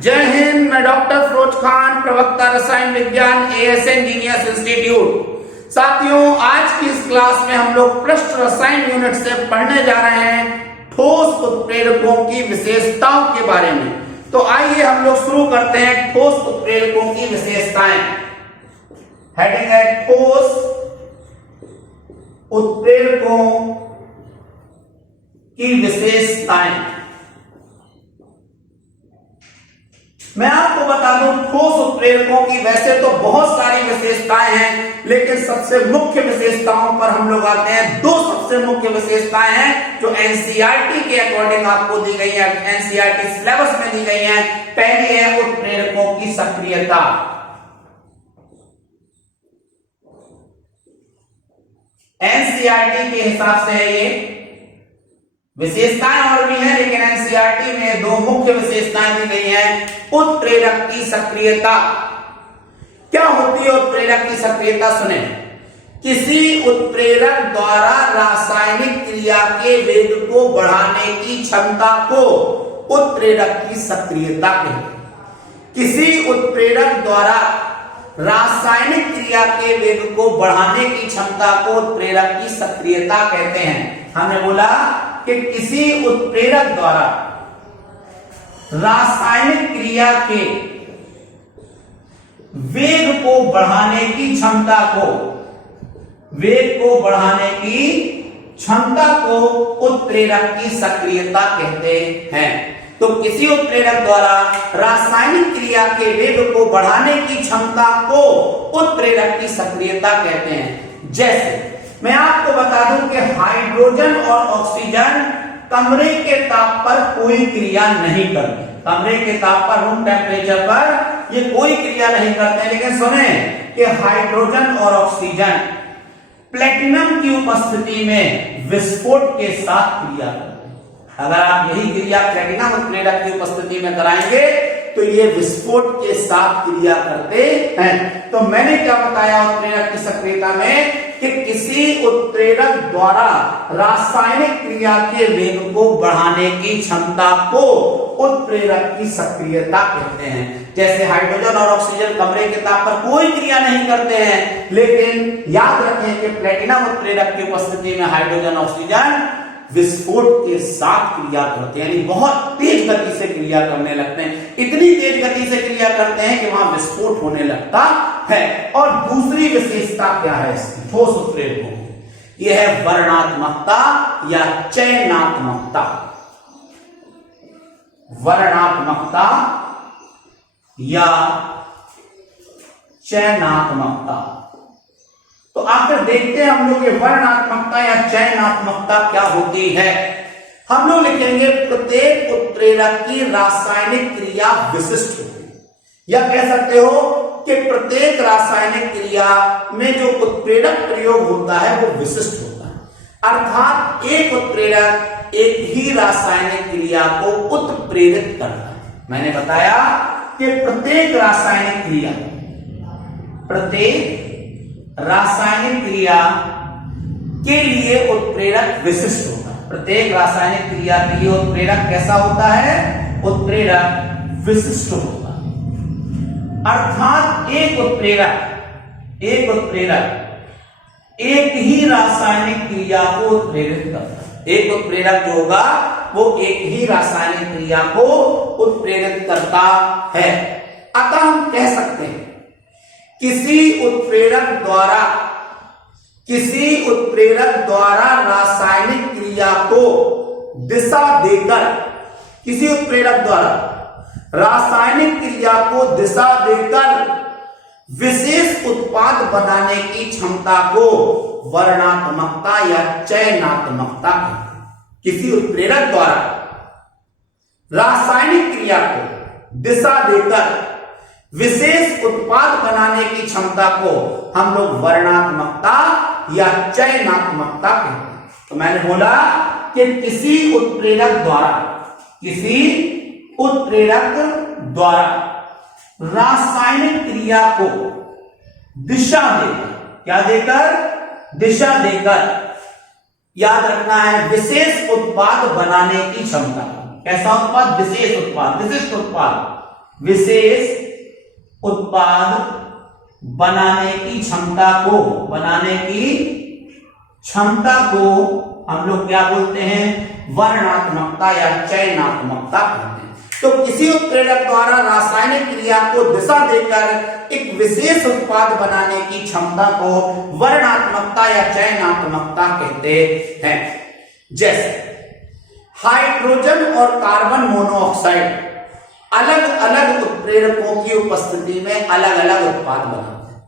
जय हिंद। मैं डॉक्टर फिरोज खान, प्रवक्ता रसायन विज्ञान, एएसएन जीनियस इंस्टीट्यूट। साथियों, आज की इस क्लास में हम लोग पृष्ठ रसायन यूनिट से पढ़ने जा रहे हैं ठोस उत्प्रेरकों की विशेषताओं के बारे में। तो आइए हम लोग शुरू करते हैं ठोस उत्प्रेरकों की विशेषताएं। हेडिंग है ठोस उत्प्रेरकों की विशेषताएं। मैं आपको बता दूं, ठोस उत्प्रेरकों की वैसे तो बहुत सारी विशेषताएं हैं, लेकिन सबसे मुख्य विशेषताओं पर हम लोग आते हैं। दो सबसे मुख्य विशेषताएं हैं जो एनसीईआरटी के अकॉर्डिंग आपको दी गई है, एनसीईआरटी सिलेबस में दी गई है। पहली है उत्प्रेरकों की सक्रियता। एनसीईआरटी के हिसाब से है ये। विशेषताएं और भी हैं, लेकिन एनसीईआरटी में दो मुख्य विशेषताएं दी गई हैं। उत्प्रेरक की सक्रियता। क्या होती है उत्प्रेरक की सक्रियता? सुने, किसी उत्प्रेरक द्वारा रासायनिक क्रिया के वेग को बढ़ाने की क्षमता को उत्प्रेरक की सक्रियता कहते हैं। किसी उत्प्रेरक द्वारा रासायनिक क्रिया के वेग को बढ़ाने की क्षमता को उत्प्रेरक की सक्रियता कहते हैं। हमने बोला कि किसी उत्प्रेरक द्वारा रासायनिक क्रिया के वेग को बढ़ाने की क्षमता को, वेग को बढ़ाने की क्षमता को उत्प्रेरक की सक्रियता कहते हैं। तो किसी उत्प्रेरक द्वारा रासायनिक क्रिया के वेग को बढ़ाने की क्षमता को उत्प्रेरक की सक्रियता कहते हैं। जैसे मैं आपको बता दूं कि हाइड्रोजन और ऑक्सीजन कमरे के ताप पर कोई क्रिया नहीं करते। कमरे के ताप पर, रूम टेम्परेचर पर ये कोई क्रिया नहीं करते। लेकिन सुने कि हाइड्रोजन और ऑक्सीजन प्लेटिनम की उपस्थिति में विस्फोट के साथ क्रिया करते हैं। अगर आप यही क्रिया प्लेटिनम उत्प्रेरक की उपस्थिति में कराएंगे तो ये विस्फोट के साथ क्रिया करते हैं। तो मैंने क्या बताया उत्प्रेरक की सक्रियता में कि किसी उत्प्रेरक द्वारा रासायनिक क्रिया के वेग को बढ़ाने की क्षमता को उत्प्रेरक की सक्रियता कहते हैं। जैसे हाइड्रोजन और ऑक्सीजन कमरे के ताप पर कोई क्रिया नहीं करते हैं, लेकिन याद रखें कि प्लेटिनम उत्प्रेरक की उपस्थिति में हाइड्रोजन ऑक्सीजन विस्फोट के साथ क्रिया करते हैं, यानी बहुत तेज गति से क्रिया करने लगते हैं। इतनी तेज गति से क्रिया करते हैं कि वहां विस्फोट होने लगता है। और दूसरी विशेषता क्या है इसकी ठोस उत्प्रेरकों की? यह है वर्णात्मकता या चयनात्मकता। वर्णात्मकता या चयनात्मकता। तो आखिर देखते हैं हम लोग ये वर्णात्मकता या चयनात्मकता क्या होती है। हम लोग लिखेंगे प्रत्येक उत्प्रेरक की रासायनिक क्रिया विशिष्ट होती है, या कह सकते हो कि प्रत्येक रासायनिक क्रिया में जो उत्प्रेरक प्रयोग होता है वो विशिष्ट होता है। अर्थात एक उत्प्रेरक एक ही रासायनिक क्रिया को उत्प्रेरित करता है। मैंने बताया कि प्रत्येक रासायनिक क्रिया के लिए उत्प्रेरक विशिष्ट होता है। प्रत्येक रासायनिक क्रिया के लिए उत्प्रेरक कैसा होता है? उत्प्रेरक विशिष्ट होता है। अर्थात एक उत्प्रेरक एक ही रासायनिक क्रिया को उत्प्रेरित करता है। एक उत्प्रेरक जो होगा वो एक ही रासायनिक क्रिया को उत्प्रेरित करता है। अतः हम कह सकते हैं किसी उत्प्रेरक द्वारा रासायनिक क्रिया को दिशा देकर, किसी उत्प्रेरक द्वारा रासायनिक क्रिया को दिशा देकर विशेष उत्पाद बनाने की क्षमता को वर्णात्मकता या चयनात्मकता कहते हैं। किसी उत्प्रेरक द्वारा रासायनिक क्रिया को दिशा देकर विशेष उत्पाद बनाने की क्षमता को हम लोग वर्णात्मकता या चयनात्मकता कहते हैं। तो मैंने बोला कि किसी उत्प्रेरक द्वारा रासायनिक क्रिया को दिशा देकर, क्या देकर? दिशा देकर, याद रखना है, विशेष उत्पाद बनाने की क्षमता। कैसा उत्पाद? विशेष उत्पाद, विशिष्ट उत्पाद विशेष उत्पाद बनाने की क्षमता को हम लोग क्या बोलते हैं, वर्णात्मकता या चयनात्मकता कहते हैं। तो किसी उत्प्रेरक द्वारा रासायनिक क्रिया को दिशा देकर एक विशेष उत्पाद बनाने की क्षमता को वर्णात्मकता या चयनात्मकता कहते हैं। जैसे हाइड्रोजन और कार्बन मोनोऑक्साइड अलग अलग उत्प्रेरकों की उपस्थिति में अलग अलग उत्पाद बनाते हैं।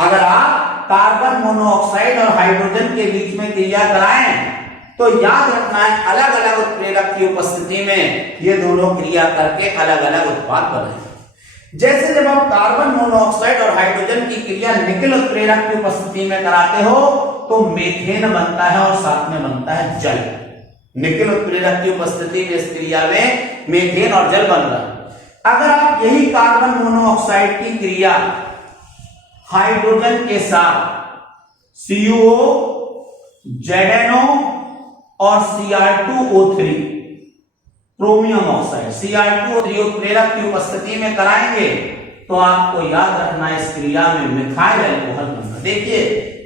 अगर आप कार्बन मोनोऑक्साइड और हाइड्रोजन के बीच में क्रिया कराएं तो याद रखना है अलग अलग उत्प्रेरक की उपस्थिति में ये दोनों क्रिया करके अलग अलग उत्पाद बनाएंगे। जैसे जब आप कार्बन मोनोऑक्साइड और हाइड्रोजन की क्रिया निकल उत्प्रेरक की उपस्थिति में कराते हो तो मीथेन बनता है और साथ में बनता है जल। निकल उत्प्रेरक की उपस्थिति में इस क्रिया में मीथेन और जल बन रहा है। अगर आप यही कार्बन मोनोऑक्साइड की क्रिया हाइड्रोजन के साथ CuO, ZnO और Cr2O3 क्रोमियम ऑक्साइड Cr2O3 उत्प्रेरक की उपस्थिति में कराएंगे तो आपको याद रखना इस क्रिया में मिथाइल अल्कोहल बनना। देखिए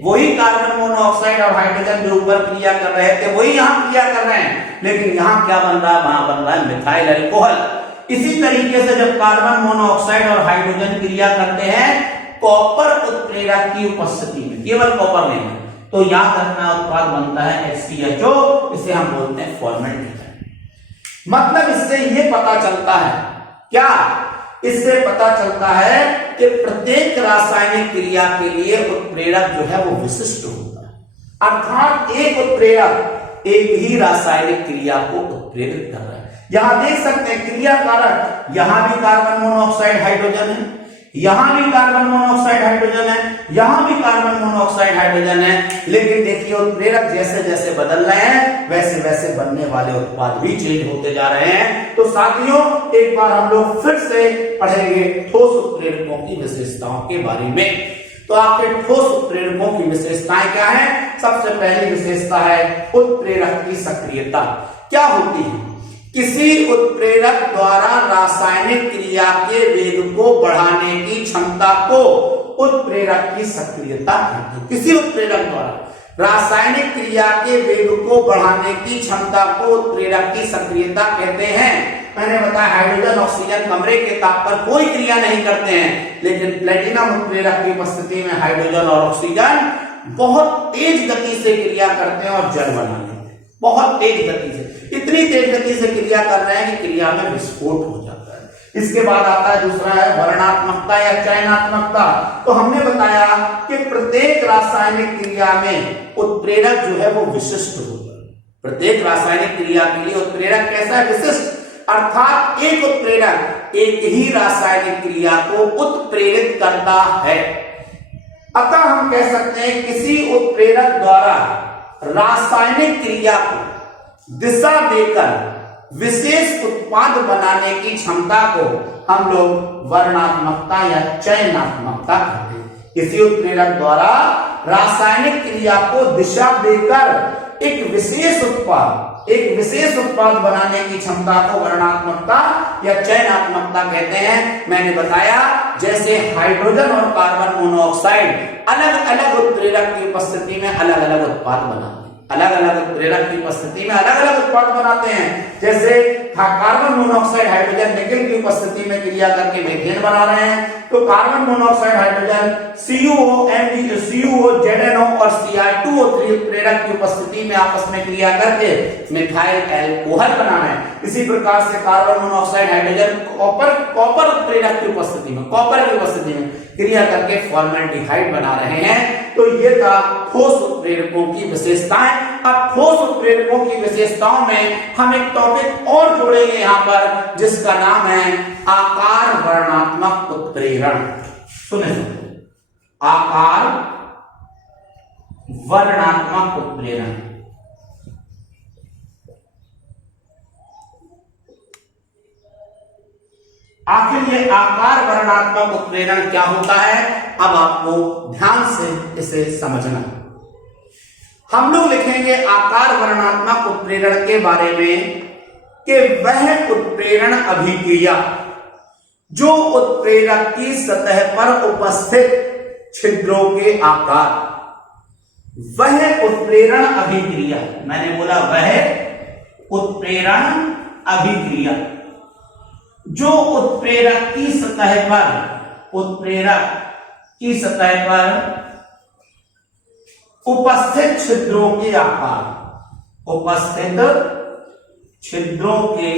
वही कार्बन मोनोऑक्साइड और हाइड्रोजन जो ऊपर क्रिया कर रहे थे वही यहां क्रिया कर रहे हैं, लेकिन यहां क्या बन रहा है, वहां बन रहा है मिथाइल अल्कोहल। इसी तरीके से जब कार्बन मोनोऑक्साइड और हाइड्रोजन क्रिया करते हैं कॉपर उत्प्रेरक की उपस्थिति में, केवल कॉपर नहीं है, तो याद रखना उत्पाद बनता है HCHO, इसे हम बोलते हैं फॉर्मेल्डिहाइड। मतलब इससे ये पता चलता है क्या, इससे पता चलता है कि प्रत्येक रासायनिक क्रिया के लिए उत्प्रेरक जो है वो विशिष्ट होता है, अर्थात एक उत्प्रेरक एक ही रासायनिक क्रिया को उत्प्रेरित कर रहा है। यहां देख सकते हैं क्रिया कारक, यहां भी कार्बन मोनोऑक्साइड हाइड्रोजन है, यहां भी कार्बन मोनोऑक्साइड हाइड्रोजन है, यहां भी कार्बन मोनोऑक्साइड हाइड्रोजन है, लेकिन देखिए उत्प्रेरक जैसे जैसे बदल रहे हैं वैसे वैसे बनने वाले उत्पाद भी चेंज होते जा रहे हैं। तो साथियों एक बार हम लोग फिर से पढ़ेंगे ठोस उत्प्रेरकों की विशेषताओं के बारे में। तो आपके ठोस उत्प्रेरकों की विशेषताएं क्या है? सबसे पहली विशेषता है उत्प्रेरक की सक्रियता। क्या होती है? किसी उत्प्रेरक द्वारा रासायनिक क्रिया के वेग को बढ़ाने की क्षमता को उत्प्रेरक की सक्रियता कहते हैं। किसी उत्प्रेरक द्वारा रासायनिक क्रिया के वेग को बढ़ाने की क्षमता को उत्प्रेरक की सक्रियता कहते हैं। मैंने बताया हाइड्रोजन ऑक्सीजन कमरे के ताप पर कोई क्रिया नहीं करते हैं, लेकिन प्लेटिनम उत्प्रेरक की उपस्थिति में हाइड्रोजन और ऑक्सीजन बहुत तेज गति से क्रिया करते हैं और जल बना लेते हैं। बहुत तेज गति से, इतनी तेज गति से क्रिया कर रहे हैं कि क्रिया में विस्फोट हो जाता है। इसके बाद आता है दूसरा है वर्णात्मकता या चयनात्मकता। तो हमने बताया कि प्रत्येक रासायनिक क्रिया में उत्प्रेरक जो है वो विशिष्ट होता है। प्रत्येक रासायनिक क्रिया के लिए उत्प्रेरक कैसा है? विशिष्ट, अर्थात एक उत्प्रेरक एक ही रासायनिक क्रिया को उत्प्रेरित करता है। अतः हम कह सकते हैं किसी उत्प्रेरक द्वारा रासायनिक क्रिया को दिशा देकर विशेष उत्पाद बनाने की क्षमता को हम लोग वर्णात्मकता या चयनात्मकता कहते हैं। किसी उत्प्रेरक द्वारा रासायनिक क्रिया को दिशा देकर एक विशेष उत्पाद बनाने की क्षमता को वर्णात्मकता या चयनात्मकता कहते हैं। मैंने बताया जैसे हाइड्रोजन और कार्बन मोनोऑक्साइड अलग अलग उत्प्रेरक की उपस्थिति में अलग अलग उत्पाद बनाते हैं, अलग अलग उत्प्रेरक की उपस्थिति में अलग अलग उत्पाद बनाते हैं। जैसे कार्बन मोनोऑक्साइड हाइड्रोजन निकल की उपस्थिति में क्रिया करके मीथेन बना रहे हैं, तो carbon monoxide hydrogen CuO, ZnO और Cr2O3 उत्प्रेरक की उपस्थिति में आपस में क्रिया करके मिथाइल अल्कोहल बना रहे हैं। इसी प्रकार से कार्बन मोनोऑक्साइड हाइड्रोजन कॉपर उत्प्रेरक की उपस्थिति में, कॉपर की उपस्थिति में क्रिया करके फॉर्मेल्डिहाइड बना रहे हैं। तो ये था ठोस उत्प्रेरकों की विशेषताएं। अब ठोस उत्प्रेरकों की विशेषताओं में हम एक टॉपिक और जोड़ेंगे यहाँ पर, जिसका नाम है आकार वर्णात्मक उत्प्रेरण। सुने, आकार वर्णात्मक उत्प्रेरण। आखिर ये आकार वर्णात्मक उत्प्रेरण क्या होता है, अब आपको ध्यान से इसे समझना। हम लोग लिखेंगे आकार वर्णात्मक उत्प्रेरण के बारे में कि वह उत्प्रेरण अभिक्रिया जो उत्प्रेरक की सतह पर उपस्थित छिद्रों के आकार, वह उत्प्रेरण अभिक्रिया, मैंने बोला वह उत्प्रेरण अभिक्रिया जो उत्प्रेरक की सतह पर, उत्प्रेरक की सतह पर उपस्थित छिद्रों के आकार, उपस्थित छिद्रों के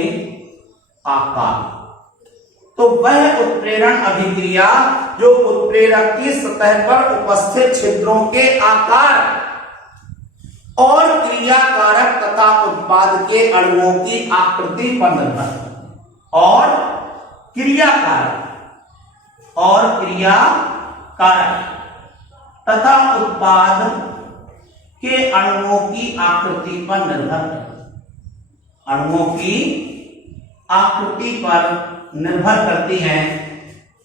आकार, तो वह उत्प्रेरण अभिक्रिया जो उत्प्रेरक की सतह पर उपस्थित छिद्रों के आकार और क्रियाकारक तथा उत्पाद के अणुओं की आकृति पर निर्भर, और क्रियाकारक तथा उत्पाद के अणुओं की आकृति पर निर्भर, अणुओं की आकृति पर निर्भर करती है,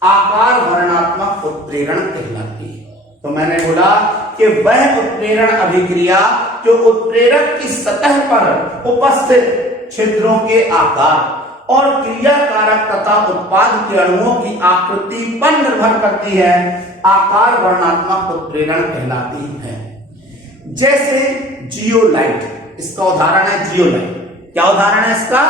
आकार वर्णात्मक उत्प्रेरण कहलाती है। तो मैंने बोला कि वह उत्प्रेरण अभिक्रिया जो उत्प्रेरक की सतह पर उपस्थित छिद्रों के आकार और क्रियाकारक तथा उत्पाद के अणुओं की आकृति पर निर्भर करती है, आकार वर्णात्मक उत्प्रेरण कहलाती है। जैसे जियोलाइट, इसका उदाहरण है जियोलाइट। क्या उदाहरण है इसका?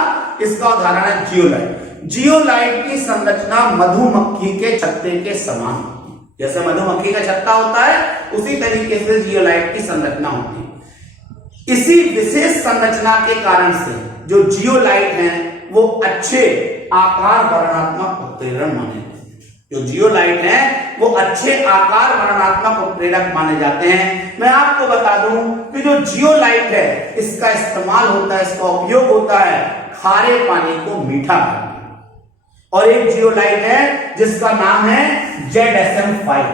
इसका उदाहरण है जियोलाइट। जियोलाइट की संरचना मधुमक्खी के छत्ते के समान होती है। जैसे मधुमक्खी का छत्ता होता है, उसी तरीके से जियोलाइट की संरचना होती है। इसी विशेष संरचना के कारण से जो जियोलाइट है वो अच्छे आकार वर्णात्मक उत्प्रेरण माने जाते हैं। जो जियोलाइट है वो अच्छे आकार वर्णात्मक उत्प्रेरक माने जाते हैं। मैं आपको बता दूं कि जो जियोलाइट है इसका इस्तेमाल होता है, इसका उपयोग होता है खारे पानी को मीठा करने। और एक जियोलाइट है जिसका नाम है ZSM5,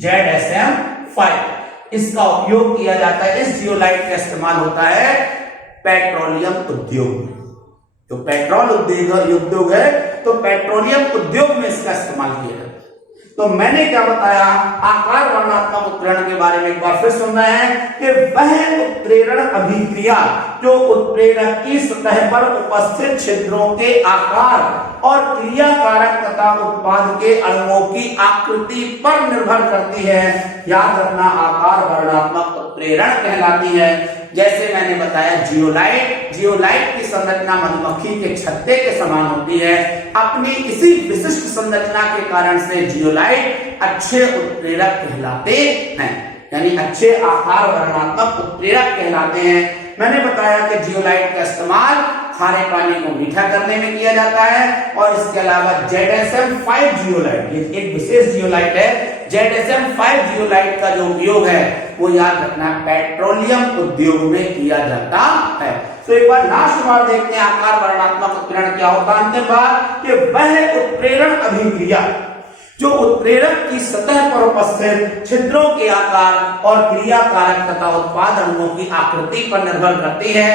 ZSM5। इसका उपयोग किया जाता है, इस जियोलाइट का इस्तेमाल होता है पेट्रोलियम उद्योग में। तो पेट्रोल उद्योग है, तो पेट्रोलियम उद्योग में इसका इस्तेमाल किया जाता है। तो मैंने क्या बताया, आकार वर्णात्मक उत्प्रेरण के बारे में एक बार फिर सुनना है कि वह उत्प्रेरण अभिक्रिया जो उत्प्रेरक की सतह पर उपस्थित छिद्रों के आकार और क्रियाकारक तथा उत्पाद के अणुओं की आकृति पर निर्भर करती है, याद रखना, आकार वर्णात्मक उत्प्रेरण कहलाती है। जैसे मैंने बताया जियोलाइट की संरचना मधुमक्खी के छत्ते के समान होती है। अपनी इसी विशिष्ट संरचना के कारण से जियोलाइट अच्छे उत्प्रेरक कहलाते हैं, यानी अच्छे आकार वर्णात्मक उत्प्रेरक कहलाते हैं। मैंने बताया कि जियोलाइट का इस्तेमाल खारे पानी को मीठा करने में किया जाता है। और इसके अलावा ZSM5 जियोलाइट, ये एक विशेष जियोलाइट है। ZSM5 जियोलाइट का जो उपयोग है वो याद रखना पेट्रोलियम उद्योग में किया जाता है। तो एक बार लास्ट बार देखते हैं आकार वर्णात्मक उत्प्रेरण क्या होता है। अंतिम बार कि वह उत्प्रेरण अभिक्रिया जो उत्प्रेरक की सतह पर उपस्थित छिद्रों के आकार और क्रियाकारक तथा उत्पाद अणुओं की आकृति पर निर्भर करती है,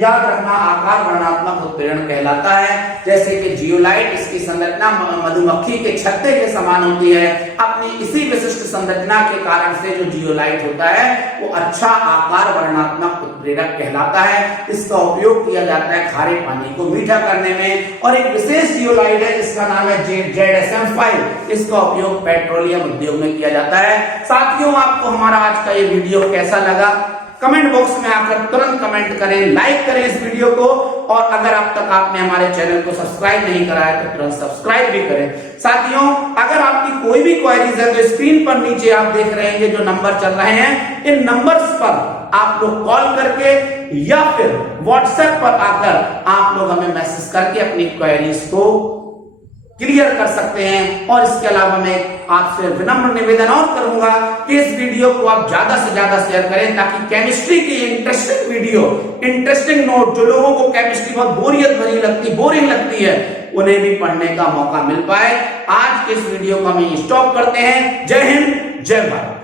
याद रखना, आकार वर्णात्मक उत्प्रेरण कहलाता है। जैसे कि जियोलाइट, इसकी संरचना मधुमक्खी के छत्ते के समान होती है। अपनी इसी विशिष्ट संरचना के कारण से जो जियोलाइट होता है वो अच्छा आकार वर्णात्मक उत्प्रेरक कहलाता है। इसका उपयोग किया जाता है खारे पानी को मीठा करने में। और एक विशेष जियोलाइट है जिसका नाम है ZSM5, इसका उपयोग पेट्रोलियम उद्योग में किया जाता है। साथियों, आपको हमारा आज का ये वीडियो कैसा लगा कमेंट बॉक्स में आकर तुरंत कमेंट करें, लाइक करें इस वीडियो को। और अगर अब तक आपने हमारे चैनल को सब्सक्राइब नहीं करा है तो तुरंत सब्सक्राइब भी करें। साथियों, अगर आपकी कोई भी क्वेरीज है तो स्क्रीन पर नीचे आप देख रहे हैं जो नंबर चल रहे हैं, इन नंबर्स पर आप लोग कॉल करके या फिर व्हाट्सएप पर आकर आप लोग हमें मैसेज करके अपनी क्वेरीज को क्लियर कर सकते हैं। और इसके अलावा मैं आपसे विनम्र निवेदन और करूंगा कि इस वीडियो को आप ज्यादा से ज्यादा शेयर करें ताकि केमिस्ट्री की इंटरेस्टिंग वीडियो, इंटरेस्टिंग नोट, जो लोगों को केमिस्ट्री बहुत बोरिंग लगती है, उन्हें भी पढ़ने का मौका मिल पाए। आज के इस वीडियो को हम स्टॉप करते हैं। जय हिंद, जय भारत।